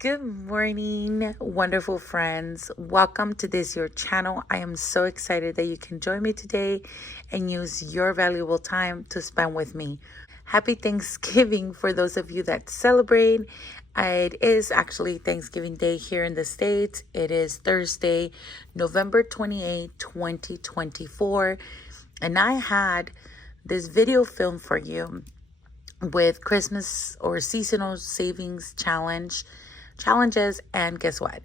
Good morning, wonderful friends. Welcome to this your channel. I am so excited that you can join me today and use your valuable time to spend with me. Happy Thanksgiving for those of you that celebrate. It is actually Thanksgiving Day here in the States. It is Thursday, November 28, 2024. And I had this video film for you with Christmas or seasonal savings challenges, and guess what?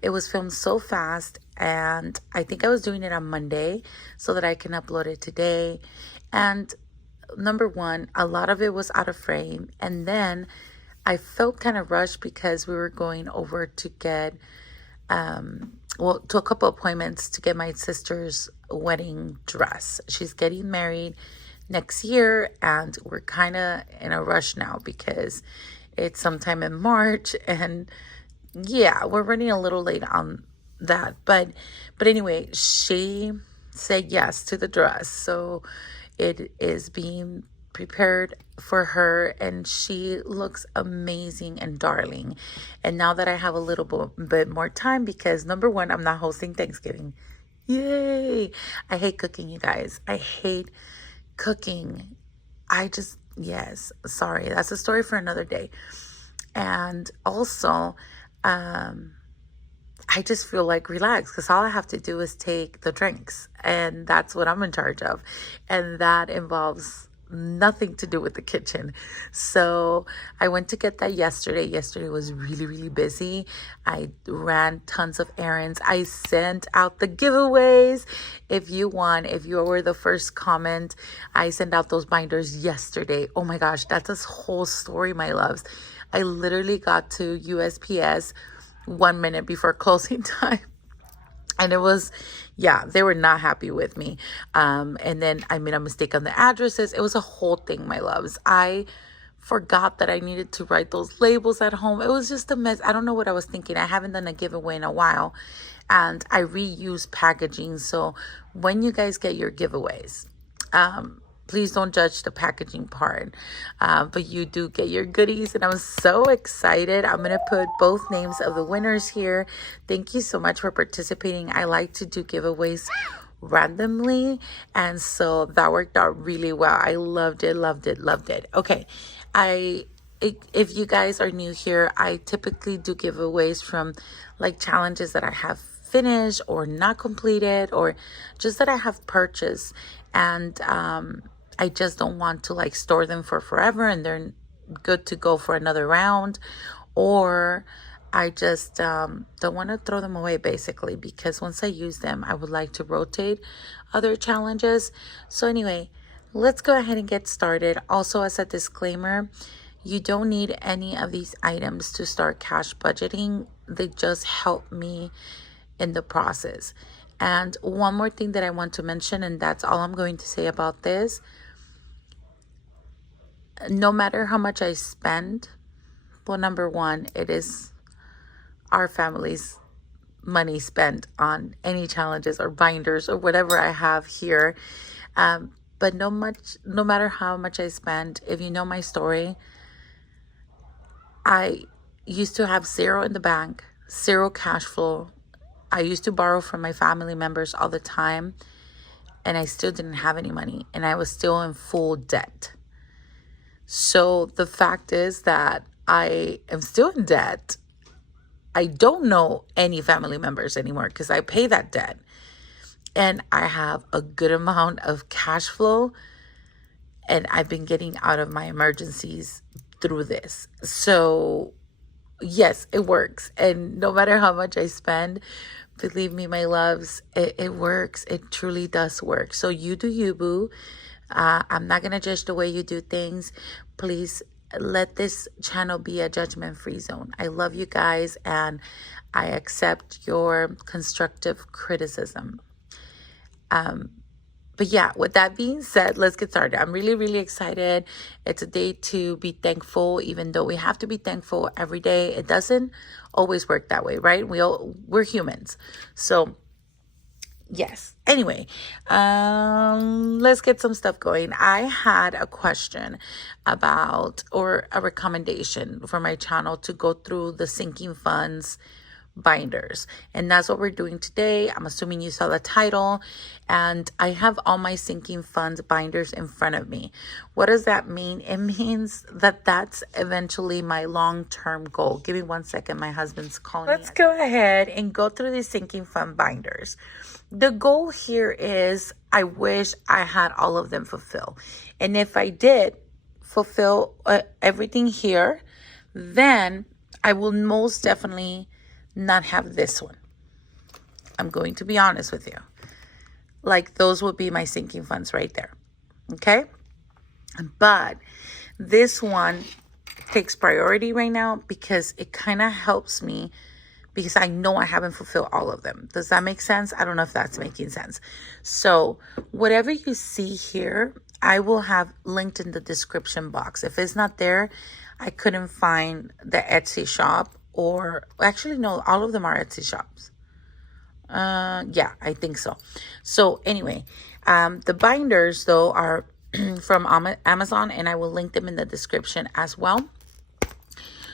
It was filmed so fast, and I think I was doing it on Monday so that I can upload it today. And number one, a lot of it was out of frame, and then I felt kind of rushed because we were going over to get to a couple appointments to get my sister's wedding dress. She's getting married next year, and we're kind of in a rush now because it's sometime in March, and yeah, we're running a little late on that. But anyway, she said yes to the dress, so it is being prepared for her, and she looks amazing and darling. And now that I have a little bit more time, because number one, I'm not hosting Thanksgiving. Yay! I hate cooking, you guys. I hate cooking. Yes, sorry, that's a story for another day. And also, I just feel like relaxed because all I have to do is take the drinks, and that's what I'm in charge of. And that involves nothing to do with the kitchen. So I went to get that yesterday. Yesterday was really, really busy. I ran tons of errands. I sent out the giveaways. If you were the first comment, I sent out those binders yesterday. Oh my gosh, that's a whole story, my loves. I literally got to USPS 1 minute before closing time. And it was, yeah, they were not happy with me. And then I made a mistake on the addresses. It was a whole thing, my loves. I forgot that I needed to write those labels at home. It was just a mess. I don't know what I was thinking. I haven't done a giveaway in a while. And I reuse packaging. So when you guys get your giveaways, please don't judge the packaging part, but you do get your goodies, and I'm so excited. I'm going to put both names of the winners here. Thank you so much for participating. I like to do giveaways randomly, and so that worked out really well. I loved it, loved it, loved it. Okay, if you guys are new here, I typically do giveaways from like challenges that I have finished or not completed, or just that I have purchased, and I just don't want to like store them for forever and they're good to go for another round, or I just don't want to throw them away, basically, because once I use them, I would like to rotate other challenges. So anyway, let's go ahead and get started. Also, as a disclaimer, you don't need any of these items to start cash budgeting. They just help me in the process. And one more thing that I want to mention, and that's all I'm going to say about this. No matter how much I spend, well, number one, it is our family's money spent on any challenges or binders or whatever I have here. But no matter how much I spend, if you know my story, I used to have zero in the bank, zero cash flow. I used to borrow from my family members all the time, and I still didn't have any money, and I was still in full debt. So the fact is that I am still in debt. I don't know any family members anymore because I pay that debt, and I have a good amount of cash flow, and I've been getting out of my emergencies through this. So yes, it works. And no matter how much I spend, believe me, my loves, it works. It truly does work. So you do you, boo. I'm not going to judge the way you do things. Please let this channel be a judgment-free zone. I love you guys, and I accept your constructive criticism. But yeah, with that being said, let's get started. I'm really, really excited. It's a day to be thankful, even though we have to be thankful every day. It doesn't always work that way, right? We're humans. So yes. Anyway, let's get some stuff going. I had a question about, or a recommendation for my channel to go through the sinking funds binders, and that's what we're doing today. I'm assuming you saw the title, and I have all my sinking funds binders in front of me. What does that mean? It means that that's eventually my long-term goal. Give me 1 second, my husband's calling. Let's go ahead and go through these sinking fund binders. The goal here is, I wish I had all of them fulfilled, and if I did fulfill everything here, then I will most definitely not have this one. I'm going to be honest with you. Like, those would be my sinking funds right there. Okay? But this one takes priority right now because it kind of helps me, because I know I haven't fulfilled all of them. Does that make sense? I don't know if that's making sense. So whatever you see here, I will have linked in the description box. If it's not there, I couldn't find the Etsy shop, or actually no, all of them are Etsy shops. Yeah, I think so. So anyway, the binders though are from Amazon, and I will link them in the description as well.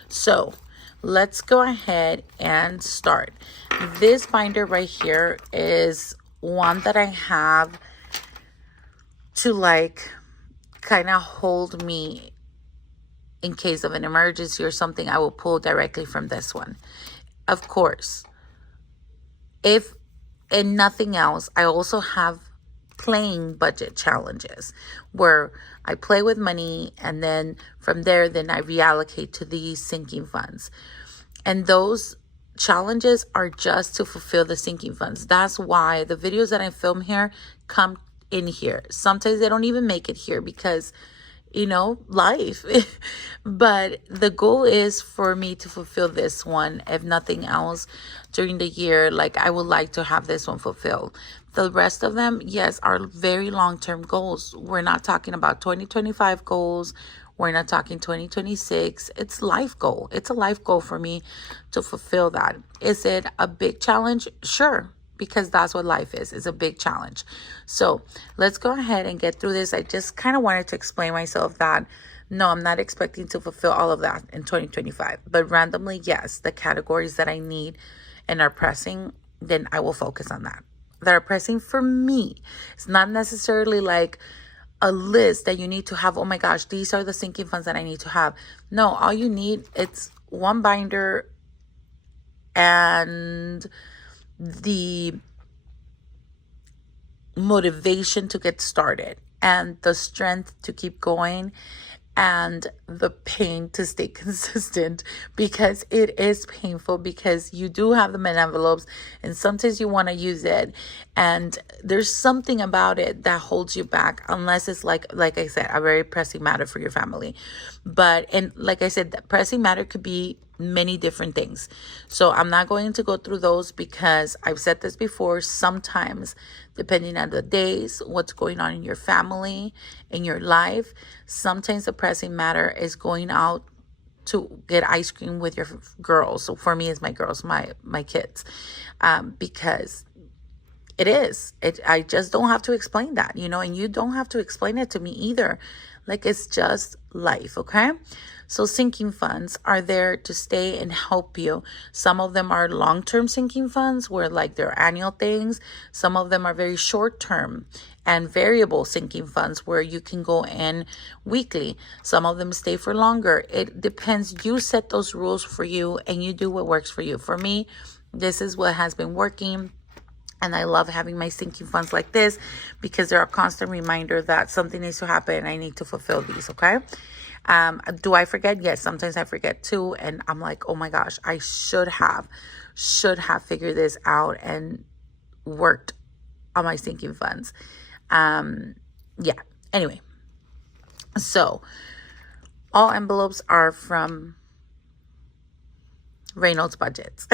So let's go ahead and start. This binder right here is one that I have to like kind of hold me in case of an emergency or something. I will pull directly from this one. Of course, if and nothing else, I also have playing budget challenges where I play with money, and then from there, then I reallocate to these sinking funds. And those challenges are just to fulfill the sinking funds. That's why the videos that I film here come in here. Sometimes they don't even make it here because, you know, life. But the goal is for me to fulfill this one, if nothing else, during the year. Like, I would like to have this one fulfilled. The rest of them, yes, are very long-term goals. We're not talking about 2025 goals. We're not talking 2026. It's life goal. It's a life goal for me to fulfill that. Is it a big challenge? Sure, because that's what life is. It's a big challenge. So let's go ahead and get through this. I just kind of wanted to explain myself that no, I'm not expecting to fulfill all of that in 2025. But randomly, yes, the categories that I need and are pressing, then I will focus on that. That are pressing for me. It's not necessarily like a list that you need to have. Oh my gosh, these are the sinking funds that I need to have. No, all you need, it's one binder and the motivation to get started and the strength to keep going and the pain to stay consistent, because it is painful, because you do have them in envelopes and sometimes you want to use it and there's something about it that holds you back, unless it's like I said, a very pressing matter for your family. But, and like I said, that pressing matter could be many different things. So I'm not going to go through those because I've said this before. Sometimes, depending on the days, what's going on in your family, in your life, sometimes the pressing matter is going out to get ice cream with your girls. So for me, it's my girls, my kids, because it is. I just don't have to explain that, you know, and you don't have to explain it to me either. Like, it's just life, okay? So sinking funds are there to stay and help you. Some of them are long-term sinking funds where like they're annual things. Some of them are very short-term and variable sinking funds where you can go in weekly. Some of them stay for longer. It depends. You set those rules for you and you do what works for you. For me, this is what has been working. And I love having my sinking funds like this because they're a constant reminder that something needs to happen and I need to fulfill these, okay? Do I forget? Yes, sometimes I forget too. And I'm like, oh my gosh, I should have figured this out and worked on my sinking funds. Yeah, anyway. So all envelopes are from Reynolds Budgets.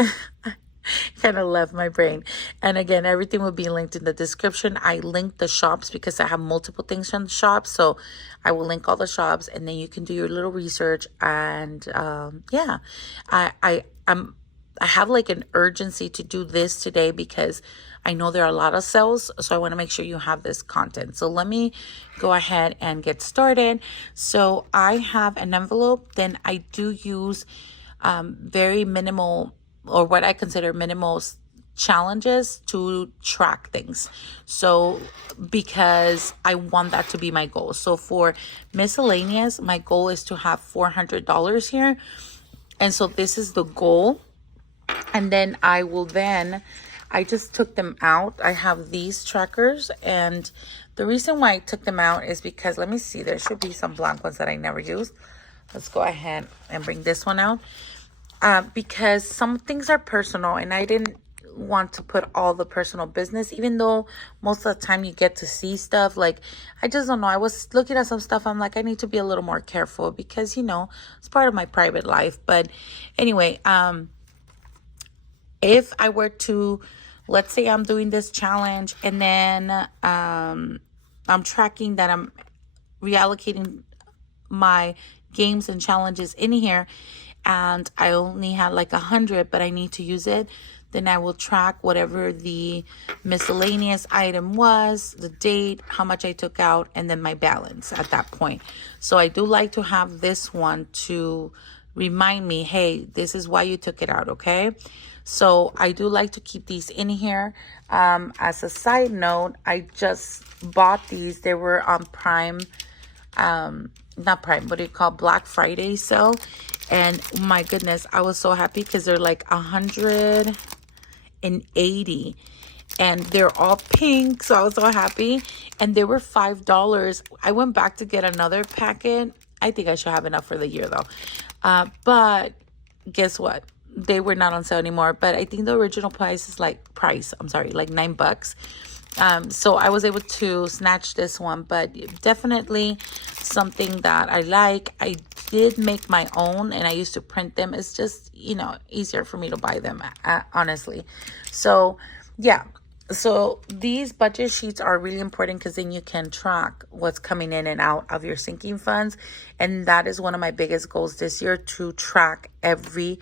Kind of left my brain. And again, everything will be linked in the description. I linked the shops because I have multiple things from the shops. So I will link all the shops and then you can do your little research. And yeah, I'm I have like an urgency to do this today because I know there are a lot of sales. So I want to make sure you have this content. So let me go ahead and get started. So I have an envelope. Then I do use very minimal, or what I consider minimal challenges to track things. So because I want that to be my goal. So for miscellaneous, my goal is to have $400 here. And so this is the goal. And then I just took them out. I have these trackers, and the reason why I took them out is because, let me see, there should be some blank ones that I never used. Let's go ahead and bring this one out. Because some things are personal, and I didn't want to put all the personal business, even though most of the time you get to see stuff. Like, I just don't know. I was looking at some stuff. I'm like, I need to be a little more careful because, it's part of my private life. But anyway, if I were to, let's say I'm doing this challenge, and then I'm tracking that I'm reallocating my games and challenges in here, and I only had like 100, but I need to use it, then I will track whatever the miscellaneous item was, the date, how much I took out, and then my balance at that point. So I do like to have this one to remind me, hey, this is why you took it out, okay? So I do like to keep these in here. As a side note, I just bought these. They were on Prime, not Prime, what do you call, Black Friday sale. And my goodness, I was so happy because they're like 180 and they're all pink. So I was so happy. And they were $5. I went back to get another packet. I think I should have enough for the year though. But guess what? They were not on sale anymore. But I think the original price is like $9. So I was able to snatch this one, but definitely something that I like. I did make my own, and I used to print them. It's just, easier for me to buy them, honestly. So yeah. So these budget sheets are really important because then you can track what's coming in and out of your sinking funds. And that is one of my biggest goals this year, to track every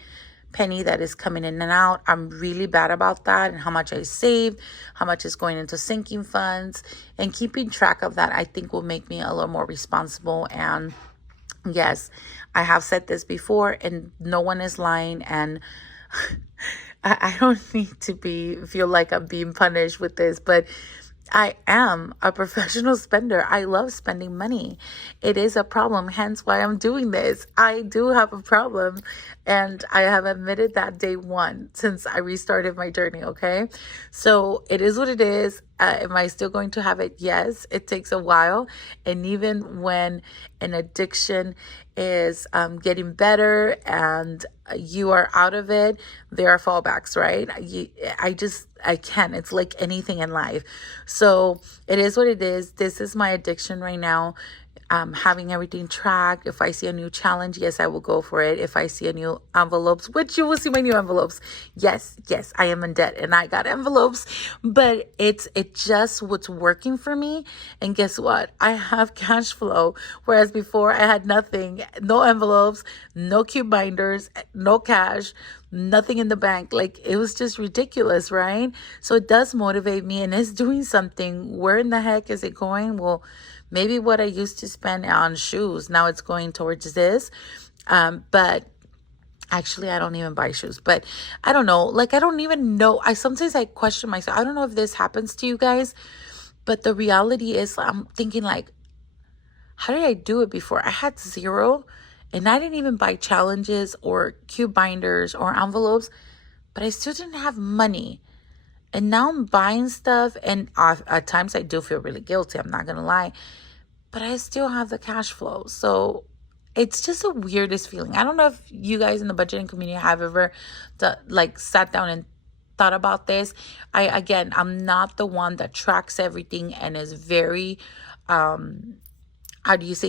penny that is coming in and out. I'm really bad about that, and how much I save, how much is going into sinking funds, and keeping track of that, I think, will make me a little more responsible. And yes, I have said this before, and no one is lying, and I don't need to feel like I'm being punished with this, but I am a professional spender. I love spending money. It is a problem, hence why I'm doing this. I do have a problem, and I have admitted that day one since I restarted my journey, okay? So it is what it is. Am I still going to have it? Yes, it takes a while. And even when an addiction is getting better and you are out of it, there are fallbacks, right? I can't. It's like anything in life. So it is what it is. This is my addiction right now. Having everything tracked. If I see a new challenge, yes, I will go for it. If I see a new envelopes, which you will see my new envelopes. Yes, I am in debt and I got envelopes, but it's just what's working for me. And guess what? I have cash flow. Whereas before I had nothing, no envelopes, no cube binders, no cash, nothing in the bank. Like, it was just ridiculous, right? So it does motivate me, and it's doing something. Where in the heck is it going? Well, maybe what I used to spend on shoes, now it's going towards this. But actually, I don't even buy shoes. But I don't know. Like, I don't even know. Sometimes I question myself. I don't know if this happens to you guys. But the reality is, I'm thinking like, how did I do it before? I had zero. And I didn't even buy challenges or cube binders or envelopes. But I still didn't have money. And now I'm buying stuff. And at times I do feel really guilty. I'm not going to lie. But I still have the cash flow. So it's just the weirdest feeling. I don't know if you guys in the budgeting community have ever sat down and thought about this. I'm not the one that tracks everything and is very,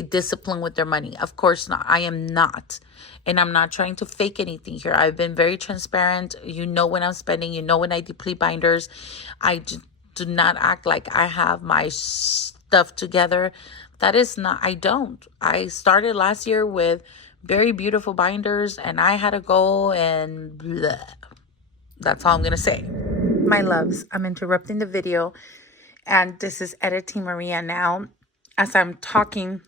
disciplined with their money. Of course not. I am not. And I'm not trying to fake anything here. I've been very transparent. You know when I'm spending. You know when I deplete binders. I do not act like I have my stuff together. That is not, I don't. I started last year with very beautiful binders, and I had a goal, and blah. That's all I'm going to say. My loves, I'm interrupting the video, and this is Editing Maria now. As I'm talking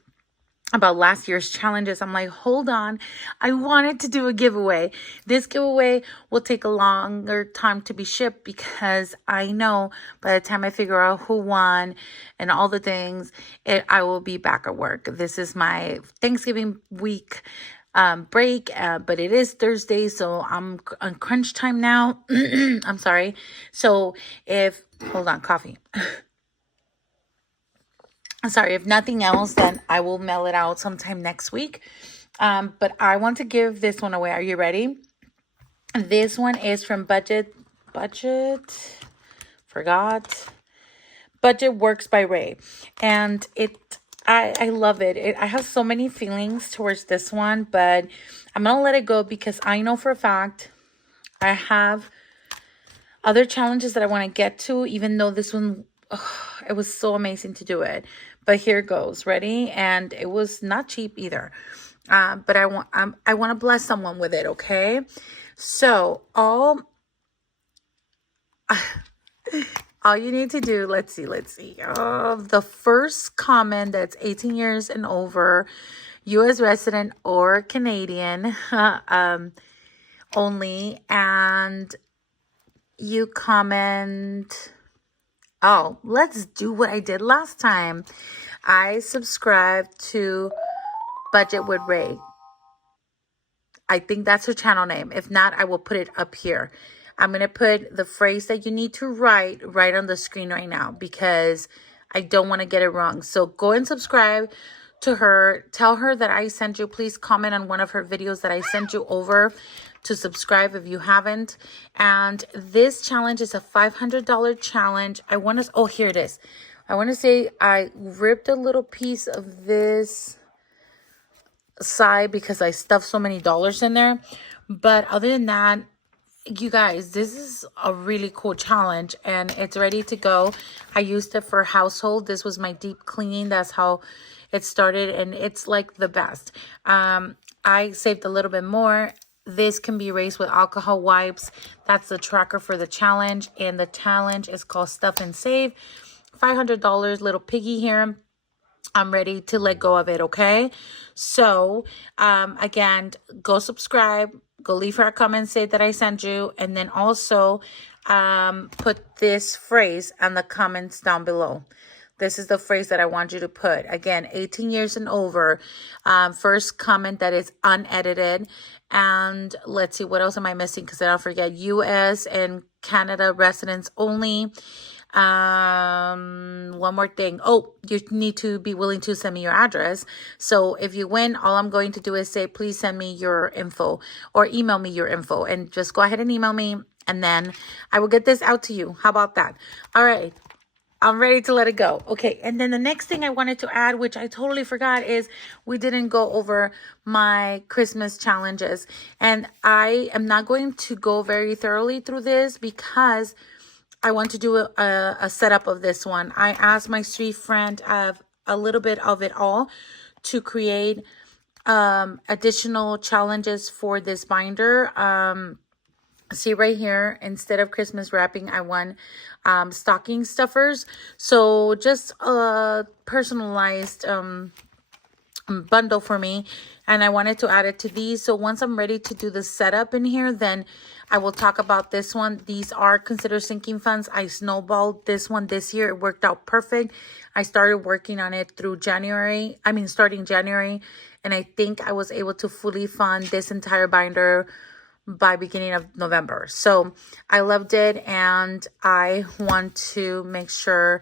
about last year's challenges, I'm like, hold on, I wanted to do a giveaway. This giveaway will take a longer time to be shipped because I know by the time I figure out who won and all the things, I will be back at work. This is my Thanksgiving week break, but it is Thursday, so I'm on crunch time now. I'm sorry. So hold on, coffee. Sorry, if nothing else, then I will mail it out sometime next week. But I want to give this one away. Are you ready? This one is from Budget Works by Ray. And I love it. I have so many feelings towards this one, but I'm going to let it go because I know for a fact I have other challenges that I want to get to, even though this one, it was so amazing to do it. But here goes. Ready? And it was not cheap either. But I want to bless someone with it, okay? So all you need to do, let's see. The first comment that's 18 years and over, U.S. resident or Canadian only, and you comment, oh, let's do what I did last time. I subscribed to Budget with Ray. I think that's her channel name. If not, I will put it up here. I'm going to put the phrase that you need to write right on the screen right now because I don't want to get it wrong. So go and subscribe to her. Tell her that I sent you. Please comment on one of her videos that I sent you over to subscribe if you haven't. And this challenge is a $500 challenge. Here it is. I want to say I ripped a little piece of this side because I stuffed so many dollars in there. But other than that, you guys, this is a really cool challenge and it's ready to go. I used it for household. This was my deep cleaning. That's how it started and it's like the best. I saved a little bit more. This can be erased with alcohol wipes. That's the tracker for the challenge, and the challenge is called Stuff and Save. $500, little piggy here. I'm ready to let go of it, okay? So, again, go subscribe, go leave her a comment, say that I sent you, and then also put this phrase on the comments down below. This is the phrase that I want you to put. Again, 18 years and over. First comment that is unedited. And let's see, what else am I missing? Because I don't forget. U.S. and Canada residents only. One more thing. Oh, you need to be willing to send me your address. So if you win, all I'm going to do is say, please send me your info or email me your info, and just go ahead and email me. And then I will get this out to you. How about that? All right. I'm ready to let it go. Okay, and then the next thing I wanted to add, which I totally forgot, is we didn't go over my Christmas challenges. And I am not going to go very thoroughly through this because I want to do a setup of this one. I asked my street friend of a little bit of it all to create additional challenges for this binder. See right here, instead of Christmas wrapping, I want stocking stuffers. So just a personalized bundle for me, and I wanted to add it to these. So once I'm ready to do the setup in here, then I will talk about this one. These are considered sinking funds. I snowballed this one this year. It worked out perfect. I started working on it through starting January, and I think I was able to fully fund this entire binder by beginning of November. So I loved it, and I want to make sure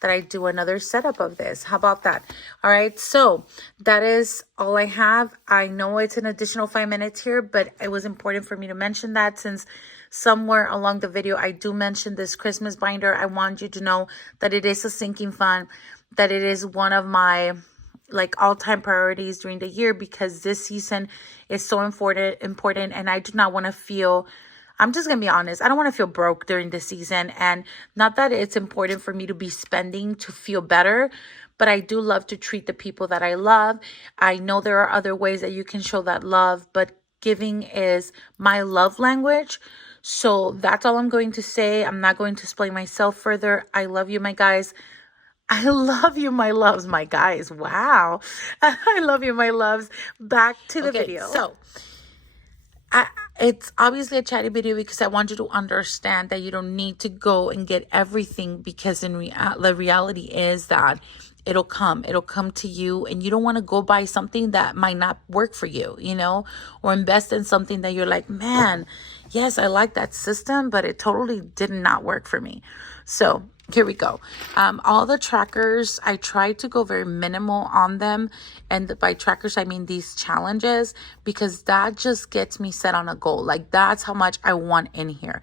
that I do another setup of this. How about that? All right, so that is all I have. I know it's an additional 5 minutes here, but it was important for me to mention that since somewhere along the video I do mention this Christmas binder. I want you to know that it is a sinking fund, that it is one of my all-time priorities during the year, because this season is so important, and I do not want to feel, I'm just going to be honest, I don't want to feel broke during this season. And not that it's important for me to be spending to feel better, but I do love to treat the people that I love. I know there are other ways that you can show that love, but giving is my love language. So that's all I'm going to say. I'm not going to explain myself further. I love you, my guys. I love you, my loves, my guys. Wow. I love you, my loves. Back to the video. So it's obviously a chatty video because I want you to understand that you don't need to go and get everything, because the reality is that it'll come to you, and you don't want to go buy something that might not work for you, or invest in something that you're like, man, yes, I like that system, but it totally did not work for me. So here we go. All the trackers, I try to go very minimal on them. And by trackers, I mean these challenges, because that just gets me set on a goal. Like, that's how much I want in here.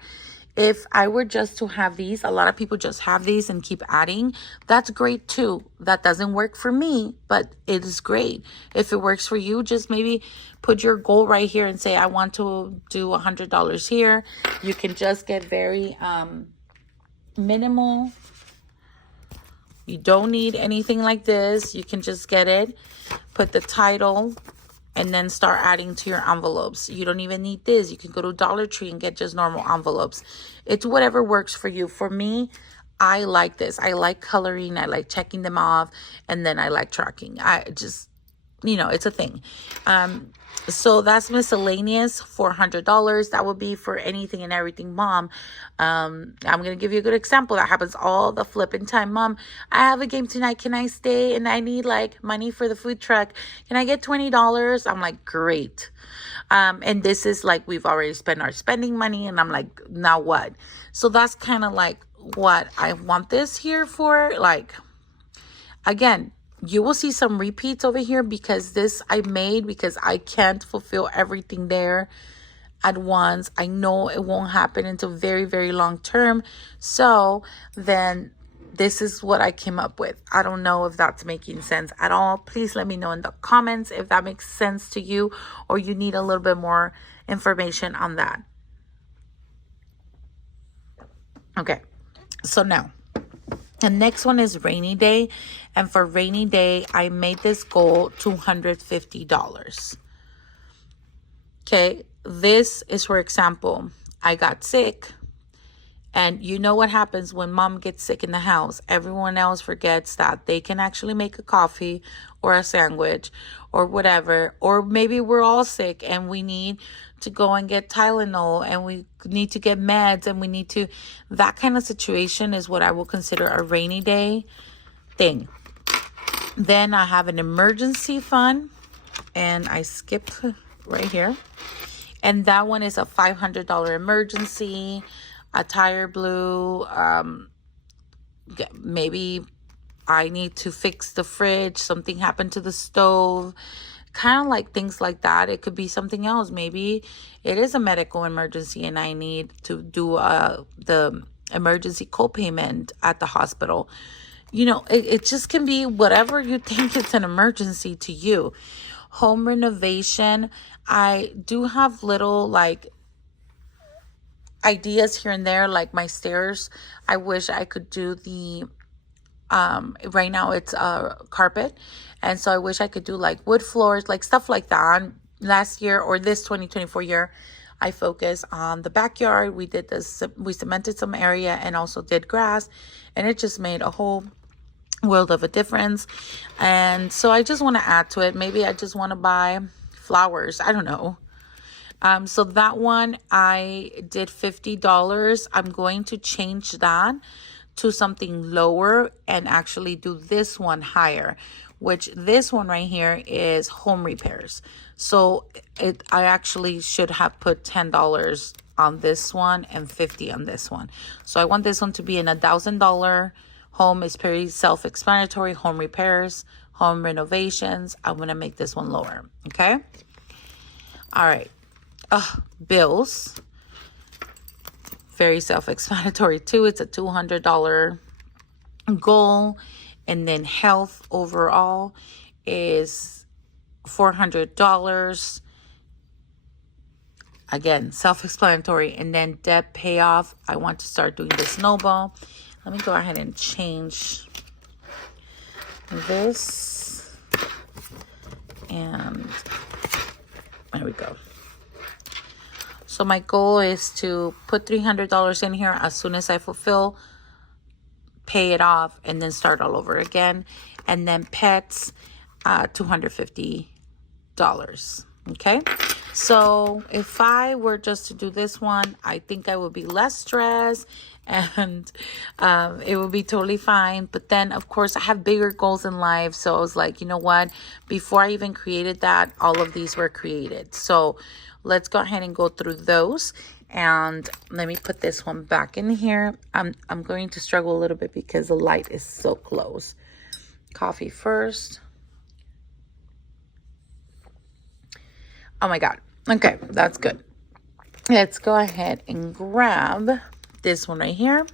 If I were just to have these, a lot of people just have these and keep adding. That's great too. That doesn't work for me, but it is great. If it works for you, just maybe put your goal right here and say, I want to do $100 here. You can just get very minimal. You don't need anything like this. You can just get it, put the title, and then start adding to your envelopes. You don't even need this. You can go to Dollar Tree and get just normal envelopes. It's whatever works for you. For me, I like this. I like coloring. I like checking them off. And then I like tracking. I just, it's a thing. So that's miscellaneous, $400. That would be for anything and everything, Mom. I'm going to give you a good example. That happens all the flipping time. Mom, I have a game tonight. Can I stay? And I need like money for the food truck. Can I get $20? I'm like, great. And this is like, we've already spent our spending money. And I'm like, now what? So that's kind of like what I want this here for. Like, again, you will see some repeats over here, because this I made because I can't fulfill everything there at once. I know it won't happen until very, very long term. So then this is what I came up with. I don't know if that's making sense at all. Please let me know in the comments if that makes sense to you, or you need a little bit more information on that. Okay, so now the next one is rainy day. And for rainy day, I made this goal $250. Okay, this is, for example, I got sick. And you know what happens when Mom gets sick in the house? Everyone else forgets that they can actually make a coffee or a sandwich or whatever. Or maybe we're all sick and we need to go and get Tylenol, and we need to get meds, and we need to... That kind of situation is what I will consider a rainy day thing. Then I have an emergency fund, and I skipped right here. And that one is a $500 emergency. A tire blew. Maybe I need to fix the fridge. Something happened to the stove. Kind of like things like that. It could be something else. Maybe it is a medical emergency and I need to do the emergency co-payment at the hospital. It just can be whatever you think it's an emergency to you. Home renovation. I do have little like ideas here and there, like my stairs. I wish I could do the right now it's carpet, and so I wish I could do like wood floors, like stuff like that. Last year, or this 2024 year, I focused on the backyard. We did this, we cemented some area and also did grass, and it just made a whole world of a difference. And so I just want to add to it. Maybe I just want to buy flowers, I don't know. So that one I did $50. I'm going to change that to something lower and actually do this one higher, which this one right here is home repairs. So I actually should have put $10 on this one and $50 on this one. So I want this one to be in $1,000. Home is pretty self-explanatory. Home repairs, home renovations. I'm going to make this one lower. Okay. All right. Bills. Very self-explanatory too. It's a $200 goal. And then health overall is $400. Again, self-explanatory. And then debt payoff. I want to start doing the snowball. Let me go ahead and change this. And there we go. So my goal is to put $300 in here as soon as I fulfill, pay it off, and then start all over again. And then pets, $250. Okay, so if I were just to do this one, I think I would be less stressed, and it would be totally fine. But then of course I have bigger goals in life, so I was like, you know what, before I even created that, all of these were created. So let's go ahead and go through those. And let me put this one back in here. I'm going to struggle a little bit because the light is so close. Coffee first. Oh my God. Okay, that's good. Let's go ahead and grab this one right here.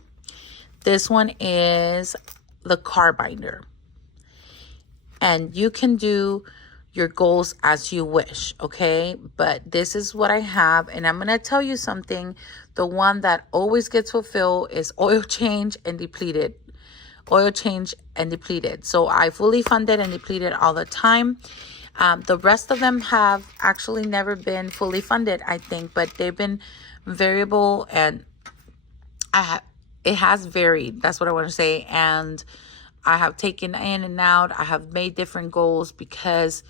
This one is the car binder. And you can do your goals as you wish, okay? But this is what I have. And I'm going to tell you something. The one that always gets fulfilled is oil change and depleted. Oil change and depleted. So I fully funded and depleted all the time. The rest of them have actually never been fully funded, I think, but they've been variable, and it has varied. That's what I want to say. And I have taken in and out. I have made different goals because,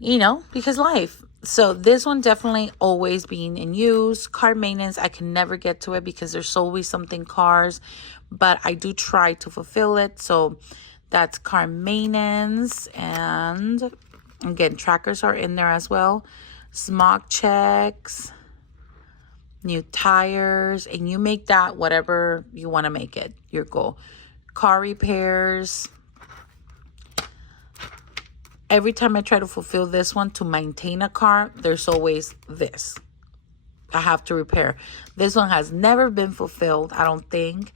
because life. So this one definitely always being in use. Car maintenance, I can never get to it because there's always something cars, but I do try to fulfill it. So that's car maintenance. And again, trackers are in there as well. Smog checks, new tires, and you make that whatever you want to make it your goal. Car repairs. Every time I try to fulfill this one to maintain a car, there's always this I have to repair. This one has never been fulfilled, I don't think.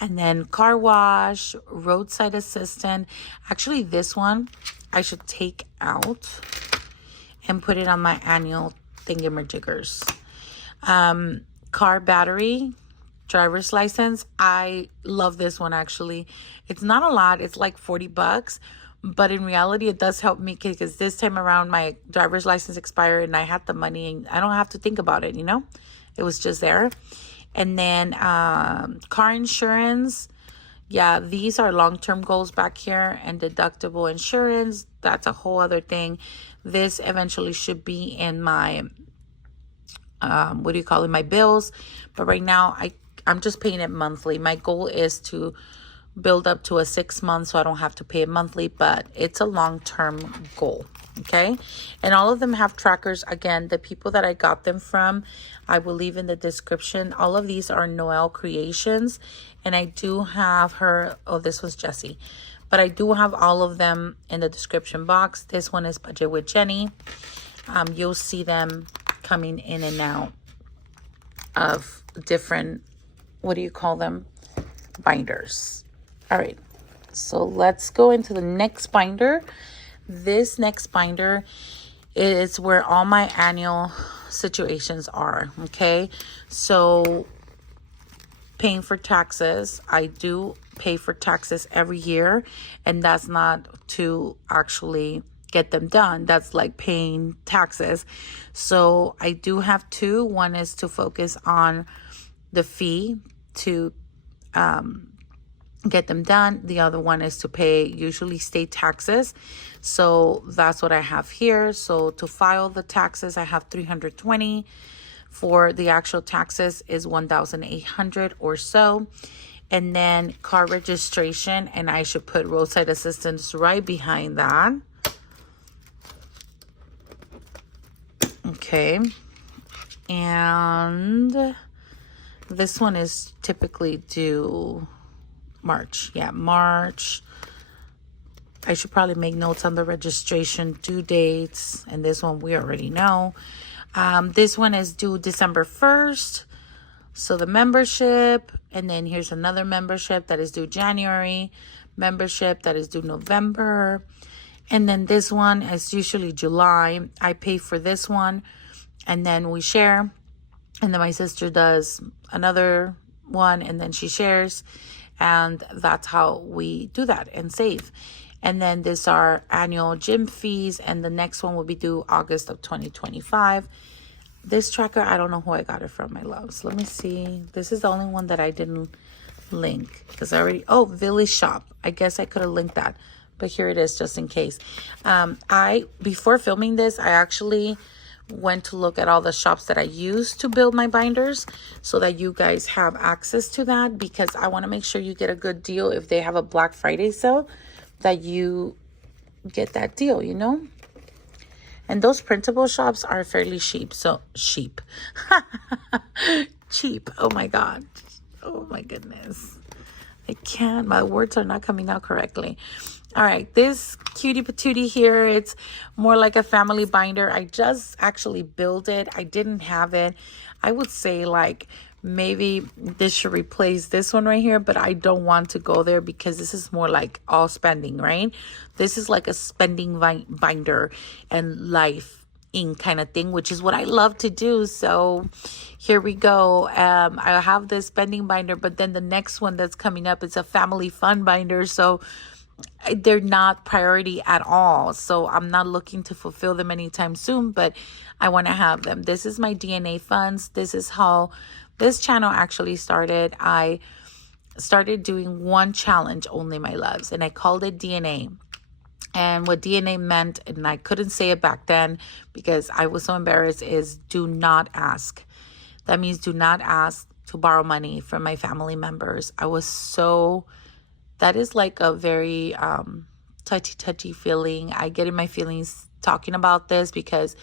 And then car wash, roadside assistant. Actually, this one I should take out and put it on my annual thingamajiggers. Car battery, driver's license. I love this one, actually. It's not a lot. It's like $40. But in reality, it does help me because this time around, my driver's license expired and I had the money and I don't have to think about it, It was just there. And then car insurance. Yeah, these are long-term goals back here. And deductible insurance, that's a whole other thing. This eventually should be in my, my bills. But right now, I'm just paying it monthly. My goal is to build up to a 6 months so I don't have to pay it monthly, but it's a long-term goal. Okay, and all of them have trackers. Again, the people that I got them from, I will leave in the description. All of these are Noelle creations, and I do have her. Oh, this was Jessie, but I do have all of them in the description box. This one is Budget with Jenny. You'll see them coming in and out of different, binders. All right, so let's go into the next binder. This next binder is where all my annual situations are, okay? So paying for taxes, I do pay for taxes every year, and that's not to actually get them done. That's like paying taxes. So I do have two. One is to focus on the fee to get them done. The other one is to pay usually state taxes. So that's what I have here. So to file the taxes, I have $320. For the actual taxes is $1,800 or so. And then car registration, and I should put roadside assistance right behind that. Okay. And this one is typically due March. Yeah, March. I should probably make notes on the registration due dates. And this one we already know. This one is due December 1st. So the membership. And then here's another membership that is due January. Membership that is due November. And then this one is usually July. I pay for this one. And then we share. And then my sister does another one. And then she shares. And that's how we do that and save. And then these are annual gym fees. And the next one will be due August of 2025. This tracker, I don't know who I got it from, my loves. Let me see. This is the only one that I didn't link because I already, oh, Village Shop. I guess I could have linked that, but here it is just in case. Before filming this, I actually went to look at all the shops that I use to build my binders so that you guys have access to that, because I want to make sure you get a good deal. If they have a Black Friday sale, that you get that deal, you know. And those printable shops are fairly cheap. So cheap. Cheap. Oh my god. Oh my goodness. I can't. My words are not coming out correctly. All right. This cutie patootie here, it's more like a family binder. I just actually built it. I didn't have it. I would say like maybe this should replace this one right here, but I don't want to go there because this is more like all spending, right? This is like a spending binder and life ink kind of thing, which is what I love to do. So here we go. I have this spending binder, but then the next one that's coming up is a family fun binder. So they're not priority at all. So I'm not looking to fulfill them anytime soon, but I want to have them. This is my DNA funds. This is how this channel actually started. I started doing one challenge only, my loves, and I called it DNA. And what DNA meant, and I couldn't say it back then because I was so embarrassed, is do not ask. That means do not ask to borrow money from my family members. That is like a very touchy feeling. I get in my feelings talking about this because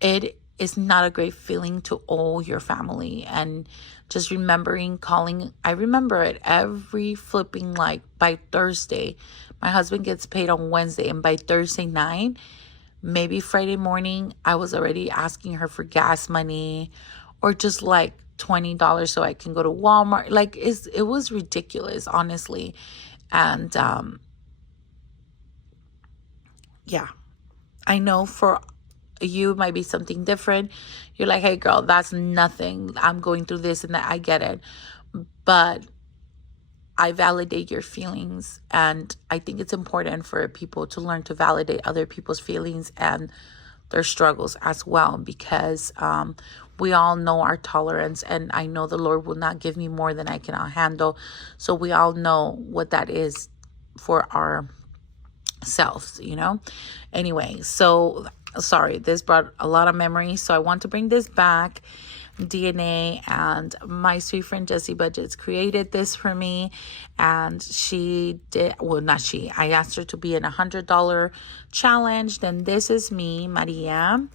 it is not a great feeling to owe your family. And just remembering calling, I remember it every flipping, like by Thursday. My husband gets paid on Wednesday, and by Thursday night, maybe Friday morning, I was already asking her for gas money or just like $20 so I can go to Walmart. Like it was ridiculous, honestly. And yeah, I know for you it might be something different. You're like, hey girl, that's nothing. I'm going through this and that. I get it. But I validate your feelings, and I think it's important for people to learn to validate other people's feelings and their struggles as well, because we all know our tolerance, and I know the Lord will not give me more than I cannot handle. So we all know what that is for ourselves, you know. Anyway, so sorry, this brought a lot of memories, so I want to bring this back. DNA, and my sweet friend Jessie Budgets created this for me, and she did, well, not she, I asked her to be in $100 challenge. Then this is me, Maria,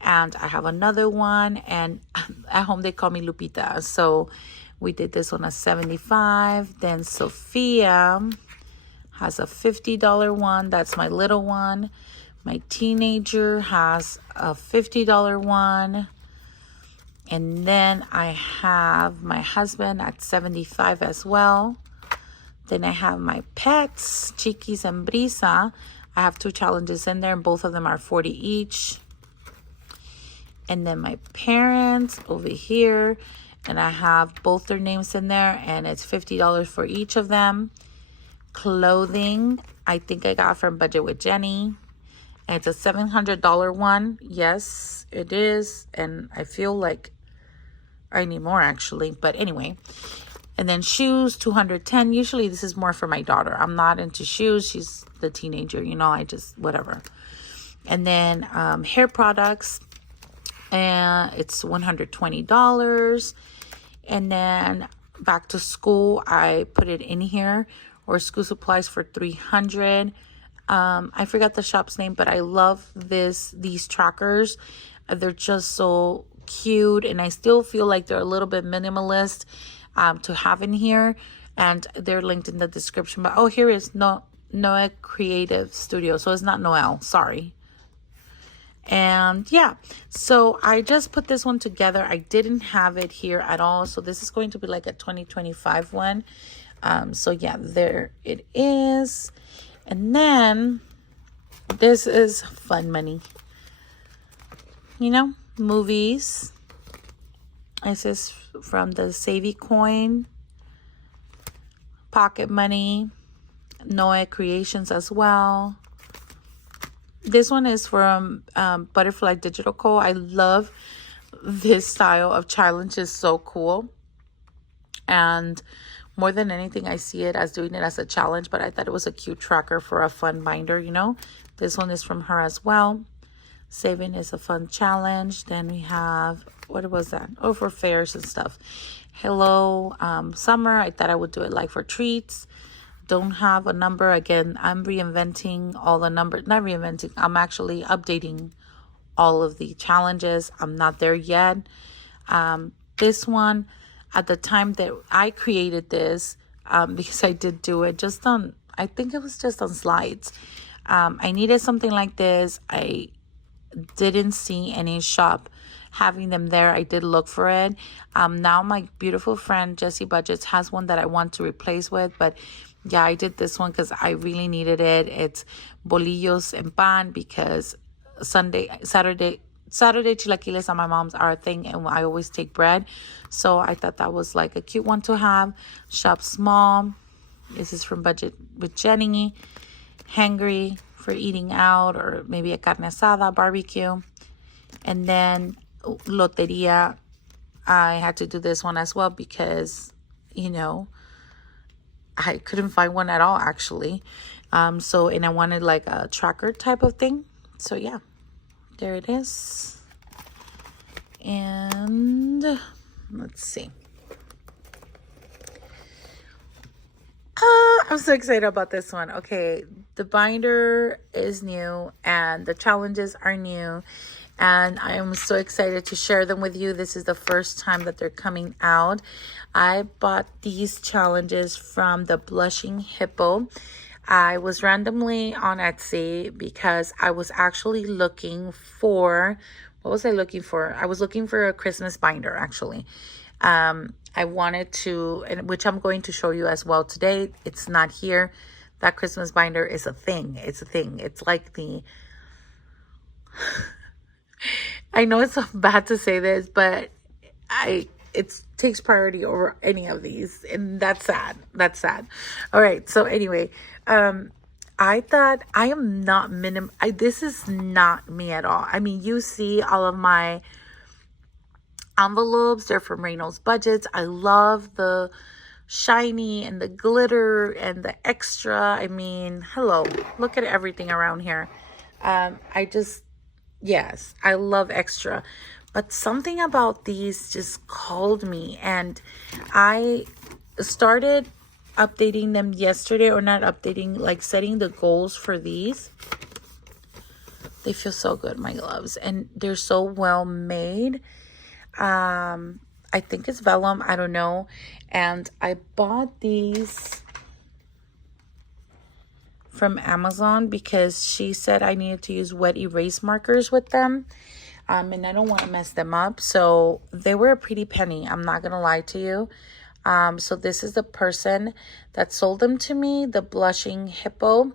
and I have another one, and at home they call me Lupita, so we did this on a 75. Then Sophia has a $50 one. That's my little one. My teenager has a $50 one. And then I have my husband at 75 as well. Then I have my pets, Chiquis and Brisa. I have 2 challenges in there, and both of them are 40 each. And then my parents over here, and I have both their names in there, and it's $50 for each of them. Clothing, I think I got from Budget with Jenny. And it's a $700 one. Yes, it is. And I feel like I need more actually, but anyway. And then shoes, 210. Usually this is more for my daughter. I'm not into shoes. She's the teenager, you know, I just, whatever. And then hair products, and it's $120. And then back to school, I put it in here, or school supplies for $300. I forgot the shop's name, but I love these trackers. They're just so cute, and I still feel like they're a little bit minimalist to have in here, and they're linked in the description. But oh, here is Noe Creative Studio, so it's not Noel, sorry. And yeah, so I just put this one together. I didn't have it here at all, so this is going to be like a 2025 one. So yeah, there it is. And then this is fun money, you know, movies. This is from the Savvy Coin, Pocket Money, Noe Creations as well. This one is from Butterfly Digital Co. I love this style of challenge. Is so cool. And more than anything, I see it as doing it as a challenge, but I thought it was a cute tracker for a fun binder, you know. This one is from her as well. Saving is a fun challenge. Then we have, what was that? Oh, for fairs and stuff. Hello, summer. I thought I would do it like for treats. Don't have a number. Again, I'm reinventing all the numbers. Not reinventing. I'm actually updating all of the challenges. I'm not there yet. This one, at the time that I created this, because I did do it just on, I think it was just on slides. I needed something like this. I didn't see any shop having them there. I did look for it. Now my beautiful friend Jessie Budgets has one that I want to replace with, but yeah, I did this one because I really needed it. It's bolillos and pan, because Saturday chilaquiles at my mom's are a thing, and I always take bread. So I thought that was like a cute one to have. Shop small. This is from Budget with Jenny. Hangry for eating out, or maybe a carne asada, barbecue. And then Loteria. I had to do this one as well because, you know, I couldn't find one at all actually. And I wanted like a tracker type of thing. So yeah, there it is. And let's see. I'm so excited about this one. Okay, the binder is new and the challenges are new, and I am so excited to share them with you. This is the first time that they're coming out. I bought these challenges from the Blushing Hippo. I was randomly on Etsy because I was actually looking for, what was I looking for? I was looking for a Christmas binder actually. I wanted to, and which I'm going to show you as well today. It's not here. That Christmas binder is a thing. It's a thing. It's like the, I know it's so bad to say this, but it takes priority over any of these, and that's sad. That's sad. All right. So anyway, I thought I am not this is not me at all. I mean, you see all of my envelopes. They're from Reynolds Budgets. I love the shiny and the glitter and the extra. I mean, hello, look at everything around here. Yes, I love extra, but something about these just called me, and I started updating them yesterday, or not updating, like setting the goals for these. They feel so good, my gloves, and they're so well made. I think it's vellum, I don't know. And I bought these from Amazon because she said I needed to use wet erase markers with them. And I don't want to mess them up. So they were a pretty penny, I'm not gonna lie to you. So this is the person that sold them to me, the Blushing Hippo,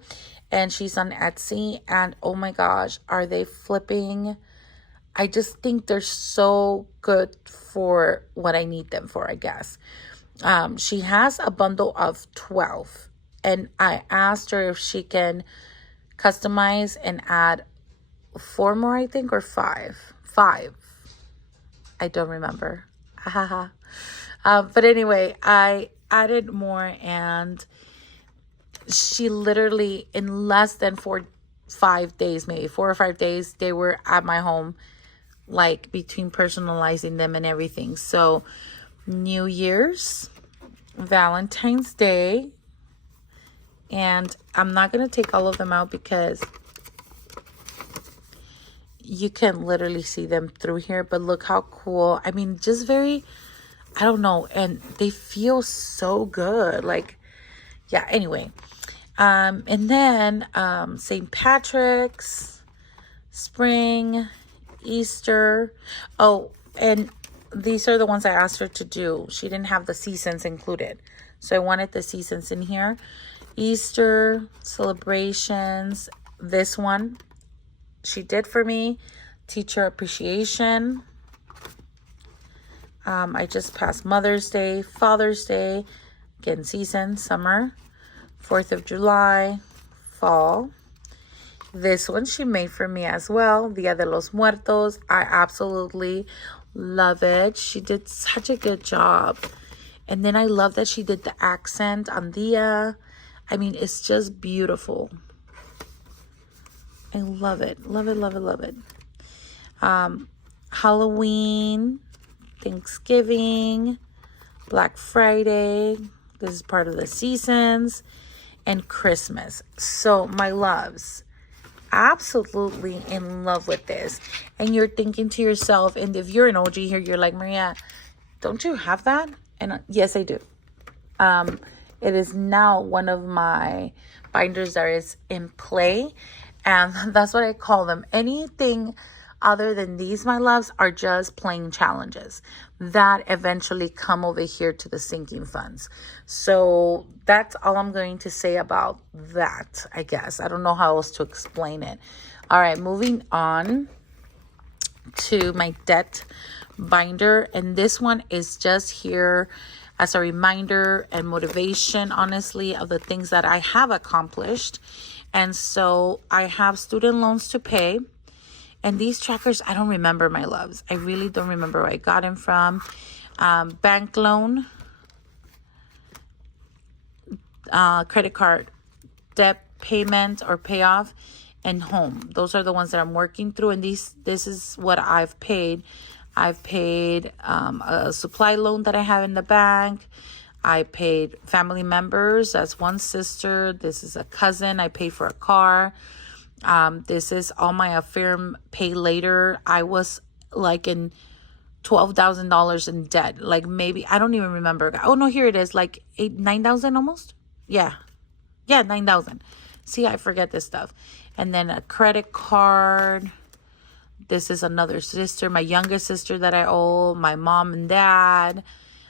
and she's on Etsy. And oh my gosh, are they flipping? I just think they're so good for what I need them for, I guess. She has a bundle of 12, and I asked her if she can customize and add 4 more, I think, or 5. I don't remember. But anyway, I added more, and she literally, in less than 5 days, maybe 4 or 5 days, they were at my home, like between personalizing them and everything. So New Year's, Valentine's Day, and I'm not going to take all of them out because you can literally see them through here, but look how cool. I mean, just very, I don't know, and they feel so good. Like, yeah, anyway. And then St. Patrick's, spring, Easter. Oh, and these are the ones I asked her to do. She didn't have the seasons included, so I wanted the seasons in here. Easter, celebrations. This one she did for me. Teacher appreciation. I just passed Mother's Day, Father's Day, again season, summer, 4th of July, fall. This one she made for me as well, Dia de los Muertos. I absolutely love it. She did such a good job. And then I love that she did the accent on Dia. I mean, it's just beautiful. I love it. Love it, love it, love it. Halloween, Thanksgiving, Black Friday. This is part of the seasons. And Christmas. So, my loves, absolutely in love with this. And you're thinking to yourself, and if you're an OG here, you're like, Maria, don't you have that? And yes, I do. It is now one of my binders that is in play, and that's what I call them. Anything other than these, my loves, are just plain challenges that eventually come over here to the sinking funds. So that's all I'm going to say about that, I guess. I don't know how else to explain it. All right, moving on to my debt binder. And this one is just here as a reminder and motivation, honestly, of the things that I have accomplished. And so I have student loans to pay. And these trackers, I don't remember, my loves. I really don't remember where I got them from. Bank loan, credit card, debt payment or payoff, and home. Those are the ones that I'm working through. And this is what I've paid. I've paid a supply loan that I have in the bank. I paid family members. That's one sister. This is a cousin. I paid for a car. This is all my affirm pay later. I was like in $12,000 in debt. Like maybe, I don't even remember. Oh no, here it is. Like 9,000 almost. Yeah, 9,000. See, I forget this stuff. And then a credit card. This is another sister, my youngest sister that I owe, my mom and dad.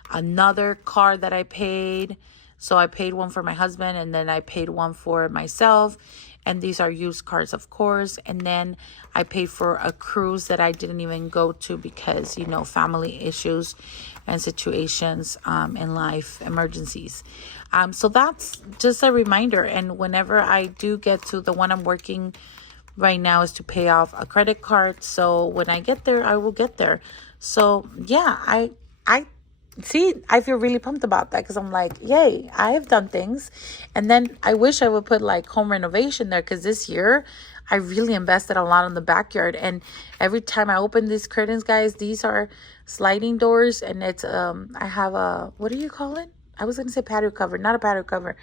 Another card that I paid. So I paid one for my husband, and then I paid one for myself. And these are used cards, of course. And then I paid for a cruise that I didn't even go to because, you know, family issues and situations in life, emergencies. So that's just a reminder. And whenever I do get to the one I'm working right now is to pay off a credit card. So when I get there, I will get there. So yeah, I see, I feel really pumped about that because I'm like, yay, I have done things. And then I wish I would put like home renovation there, because this year I really invested a lot in the backyard. And every time I open these curtains, guys, these are sliding doors, and it's I have a, what do you call it? I was gonna say patio cover, not a patio cover,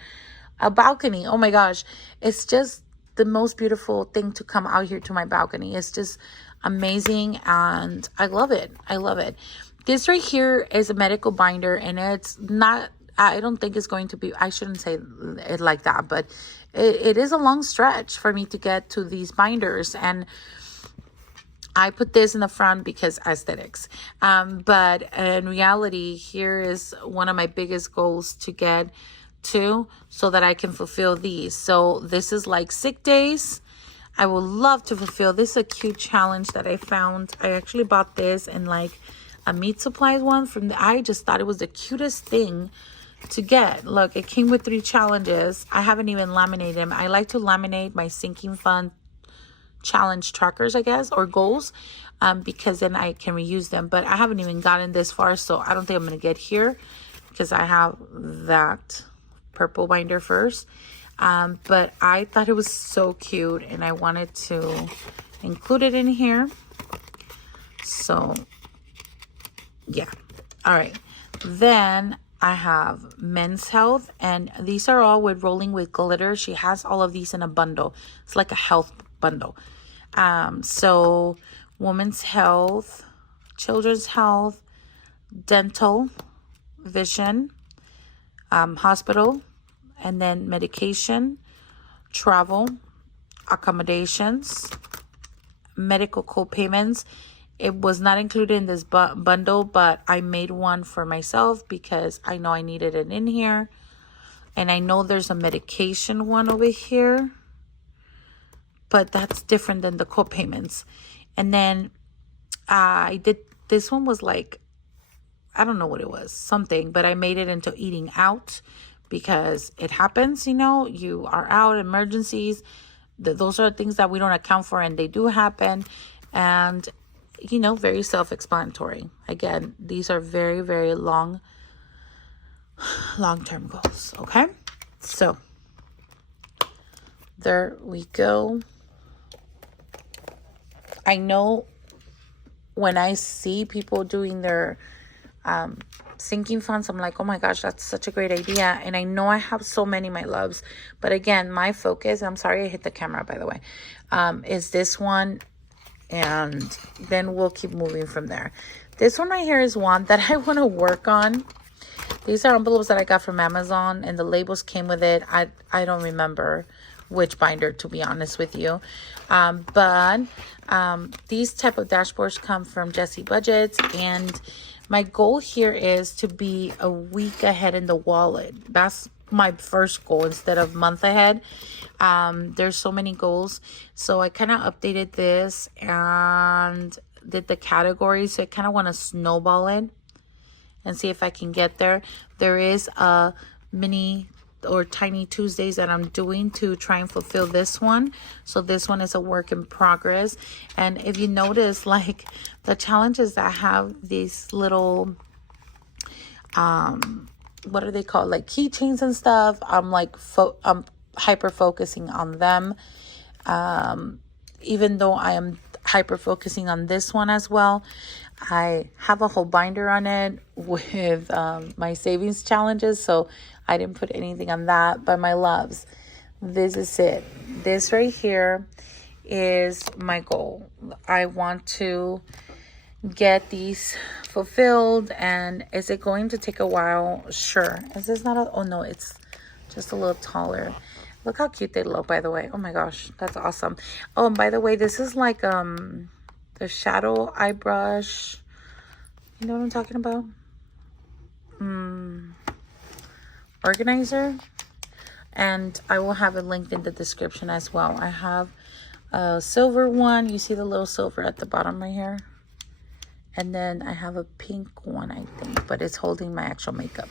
a balcony. Oh my gosh, it's just the most beautiful thing to come out here to my balcony. It's just amazing, and I love it. I love it. This right here is a medical binder, and it's not, I don't think it's going to be, I shouldn't say it like that, but it is a long stretch for me to get to these binders. And I put this in the front because aesthetics. But in reality, here is one of my biggest goals to get to so that I can fulfill these. So this is like sick days. I would love to fulfill. This is a cute challenge that I found. I actually bought this in like a meat supplies one I just thought it was the cutest thing to get. Look, it came with 3 challenges. I haven't even laminated them. I like to laminate my sinking fund challenge trackers, I guess, or goals, because then I can reuse them. But I haven't even gotten this far, so I don't think I'm gonna get here because I have that purple binder first. But I thought it was so cute, and I wanted to include it in here. So yeah. All right. Then I have Men's Health, and these are all with Rolling with Glitter. She has all of these in a bundle. It's like a health bundle. So Women's Health, Children's Health, Dental, Vision, Hospital, and then Medication, Travel, Accommodations, Medical co-payments. It was not included in this bundle, but I made one for myself because I know I needed it in here. And I know there's a medication one over here, but that's different than the co-payments. And then I did, this one was like, I don't know what it was, something, but I made it into eating out because it happens, you know, you are out, emergencies, those are things that we don't account for, and they do happen. And, you know, very self-explanatory. Again, these are very, very long-term goals. Okay. So there we go. I know when I see people doing their sinking funds, I'm like, oh my gosh, that's such a great idea. And I know I have so many, my loves. But again, my focus, I'm sorry I hit the camera, by the way, is this one. And then we'll keep moving from there. This one right here is one that I want to work on. These are envelopes that I got from Amazon, and the labels came with it. I don't remember which binder, to be honest with you. But these type of dashboards come from Jessie Budgets, and my goal here is to be a week ahead in the wallet. That's my first goal instead of month ahead. There's so many goals. So I kind of updated this and did the categories. So I kind of want to snowball it and see if I can get there. There is a mini or tiny Tuesdays that I'm doing to try and fulfill this one. So this one is a work in progress. And if you notice, like the challenges that have these little, what are they called? Like keychains and stuff. I'm like, I'm hyper focusing on them. Even though I am hyper focusing on this one as well. I have a whole binder on it with my savings challenges, so I didn't put anything on that. But my loves, this is it. This right here is my goal. I want to get these fulfilled. And is it going to take a while? Sure. Is this not a, oh no, it's just a little taller. Look how cute they look, by the way. Oh my gosh, that's awesome. Oh, and by the way, this is like the shadow eye brush. You know what I'm talking about? Organizer. And I will have it linked in the description as well. I have a silver one. You see the little silver at the bottom right here? And then I have a pink one, I think, but it's holding my actual makeup.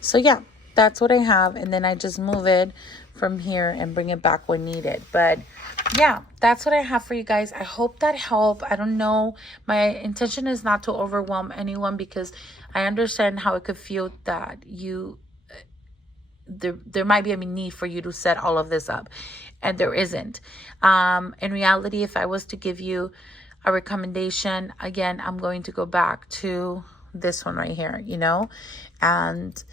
So yeah, that's what I have. And then I just move it from here and bring it back when needed. But yeah, that's what I have for you guys. I hope that helped. I don't know. My intention is not to overwhelm anyone, because I understand how it could feel that there might be a need for you to set all of this up, and there isn't. In reality, if I was to give you a recommendation, again, I'm going to go back to this one right here, you know, and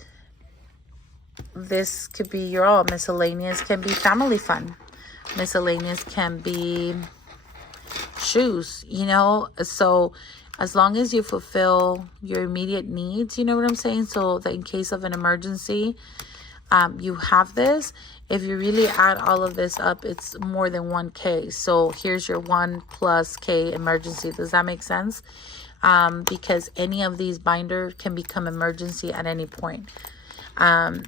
this could be your all. Miscellaneous can be family fun. Miscellaneous can be shoes, you know. So as long as you fulfill your immediate needs, you know what I'm saying? So that in case of an emergency, you have this. If you really add all of this up, it's more than 1K. So here's your 1+K emergency. Does that make sense? Because any of these binders can become emergency at any point.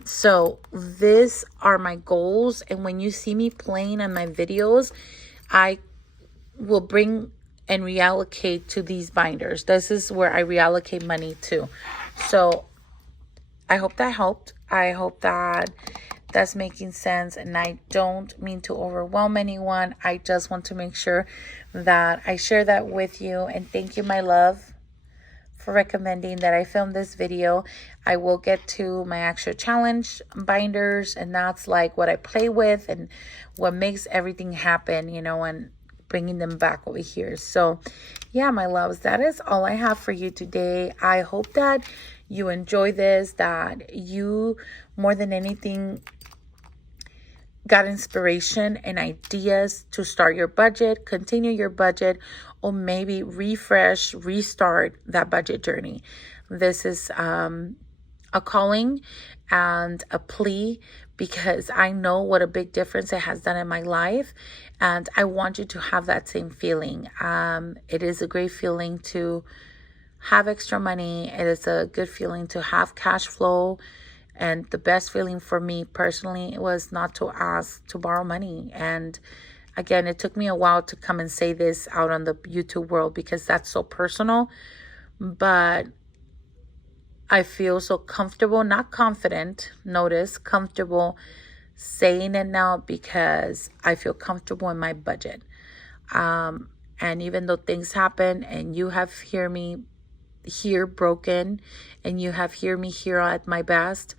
So these are my goals. And when you see me playing on my videos, I will bring and reallocate to these binders. This is where I reallocate money to. So I hope that helped. I hope that that's making sense. And I don't mean to overwhelm anyone. I just want to make sure that I share that with you. And thank you, my love, for recommending that I film this video. I will get to my actual challenge binders, and that's like what I play with and what makes everything happen, you know, and bringing them back over here. So yeah, my loves, that is all I have for you today. I hope that you enjoy this, that you more than anything got inspiration and ideas to start your budget, continue your budget, or maybe restart that budget journey. This is a calling and a plea, because I know what a big difference it has done in my life, and I want you to have that same feeling. It is a great feeling to have extra money. It is a good feeling to have cash flow. And the best feeling for me personally was not to ask to borrow money. And again, it took me a while to come and say this out on the YouTube world, because that's so personal. But I feel so comfortable, not confident, notice, comfortable saying it now because I feel comfortable in my budget. And even though things happen and you have hear me here broken and you have hear me here at my best,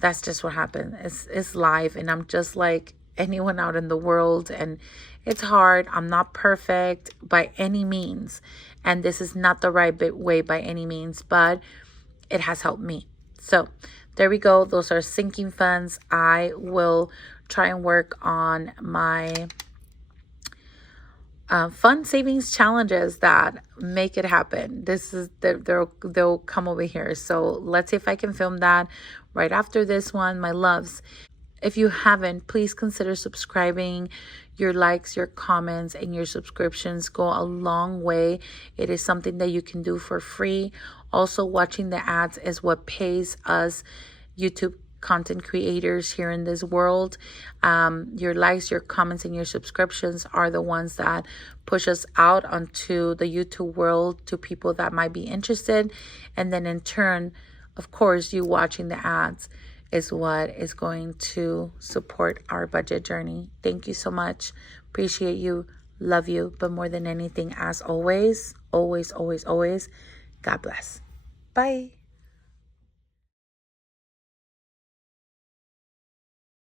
that's just what happened. It's life, and I'm just like anyone out in the world, and it's hard. I'm not perfect by any means, and this is not the right way by any means, but it has helped me. So there we go. Those are sinking funds. I will try and work on my fund savings challenges that make it happen. They'll come over here. So let's see if I can film that right after this one, my loves. If you haven't, please consider subscribing. Your likes, your comments, and your subscriptions go a long way. It is something that you can do for free. Also, watching the ads is what pays us YouTube content creators here in this world. Your likes, your comments, and your subscriptions are the ones that push us out onto the YouTube world to people that might be interested. And then in turn, of course, you watching the ads is what is going to support our budget journey. Thank you so much. Appreciate you. Love you. But more than anything, as always, always, always, always, God bless. Bye.